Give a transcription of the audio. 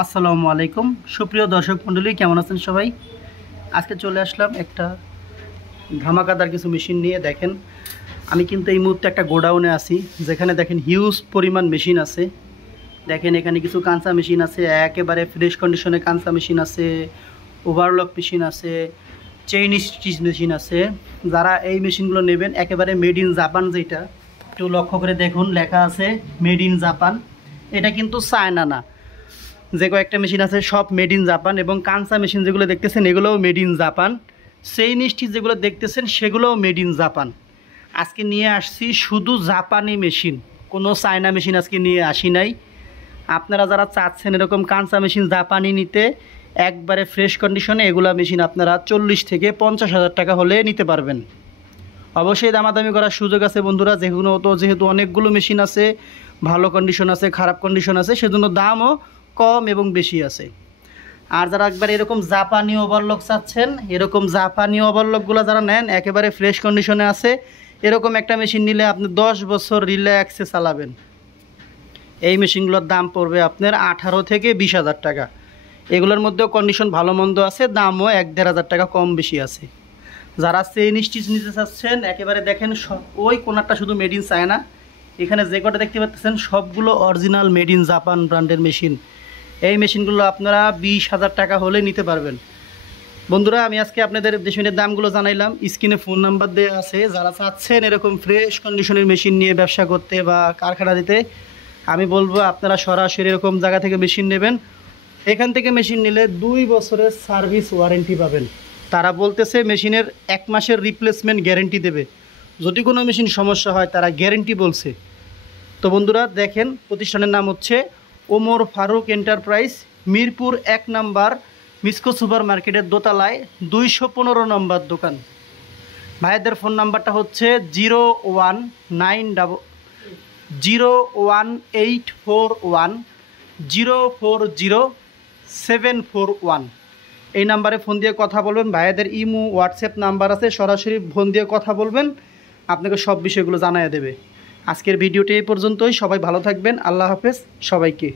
আসসালামু আলাইকুম সুপ্রিয় দর্শক মণ্ডলী, কেমন আছেন সবাই? আজকে চলে আসলাম একটা ধামাকাদার কিছু মেশিন নিয়ে। দেখেন, আমি কিন্তু এই মুহূর্তে একটা গোডাউনে আছি, যেখানে দেখেন হিউজ পরিমাণ মেশিন আছে। দেখেন, এখানে কিছু কাঁচা মেশিন আছে, একেবারে ফ্রেশ কন্ডিশনে কাঁচা মেশিন আছে, ওভারলক মেশিন আছে, চেইন স্টিচ মেশিন আছে। যারা এই মেশিনগুলো নেবেন, একেবারে মেড ইন জাপান, যেটা একটু লক্ষ্য করে দেখুন, লেখা আছে মেড ইন জাপান। এটা কিন্তু চায়না না, যে কয়েকটা মেশিন আছে সব মেড ইন জাপান, এবং কাঁচা মেশিন যেগুলো দেখতেছেন এগুলোও made in Japan. Chain stitch যেগুলো দেখতেছেন সেগুলোও মেড ইন জাপান। আজকে নিয়ে আসছি শুধু জাপানি মেশিন, কোনো চায়না মেশিন আজকে নিয়ে আসি নাই। আপনারা যারা চাচ্ছেন এরকম কাঁচা মেশিন জাপানি নিতে, একবারে ফ্রেশ কন্ডিশনে, এগুলা মেশিন আপনারা 40 থেকে 50 হাজার টাকা হলে নিতে পারবেন। অবশ্যই দামাদামি করার সুযোগ আছে বন্ধুরা, যেহেতু অনেকগুলো মেশিন আছে, ভালো কন্ডিশন আছে, খারাপ কন্ডিশন আছে, সেজন্য দামও কম এবং বেশি আছে। আর যারা একবার এরকম জাপানি ওভারলক চাচ্ছেন, এরকম জাপানি ওভারলকগুলো যারা নেন, একেবারে ফ্রেশ কন্ডিশনে আছে, এরকম একটা মেশিন নিলে আপনি 10 বছর রিল্যাক্সে চালাবেন। এই মেশিনগুলোর দাম পড়বে আপনার 18 থেকে 20 হাজার টাকা। এগুলোর মধ্যেও কন্ডিশন ভালো মন্দ আছে, দামও 1-1.5 হাজার টাকা কম বেশি আছে। যারা চেইন স্টিচ নিতে চাচ্ছেন, একেবারে দেখেন ওই কোনারটা শুধু মেড ইন চায়না, এখানে যে কটা দেখতে পাচ্ছেন সবগুলো অরিজিনাল মেড ইন জাপান ব্র্যান্ডের মেশিন। এই মেশিনগুলো আপনারা 20 হাজার টাকা হলে নিতে পারবেন। বন্ধুরা, আমি আজকে আপনাদের মেশিনের দামগুলো জানাইলাম, স্ক্রিনে ফোন নাম্বার দেওয়া আছে। যারা চাচ্ছেন এরকম ফ্রেশ কন্ডিশনের মেশিন নিয়ে ব্যবসা করতে বা কারখানা দিতে, আমি বলবো আপনারা সরাসরি এরকম জায়গা থেকে মেশিন নেবেন। এখান থেকে মেশিন নিলে 2 বছরের সার্ভিস ওয়ারেন্টি পাবেন। তারা বলতেছে মেশিনের 1 মাসের রিপ্লেসমেন্ট গ্যারেন্টি দেবে, যদি কোনো মেশিন সমস্যা হয় তারা গ্যারেন্টি বলছে। তো বন্ধুরা দেখেন, প্রতিষ্ঠানের নাম হচ্ছে Omar Faruk enterprise, Mirpur 1 number Misco super মার্কেটের দোতলায় 215 নম্বর দোকান। ভাইদের ফোন নাম্বারটা হচ্ছে 01841040741। এই নাম্বারে ফোন দিয়ে কথা বলবেন। ভাইদের ইমো হোয়াটসঅ্যাপ নাম্বার আছে, সরাসরি ফোন দিয়ে কথা বলবেন, আপনাকে সব বিষয়গুলো জানাইয়া দেবে। আজকের ভিডিওটি এই পর্যন্তই। সবাই ভালো থাকবেন। আল্লাহ হাফেজ সবাইকে।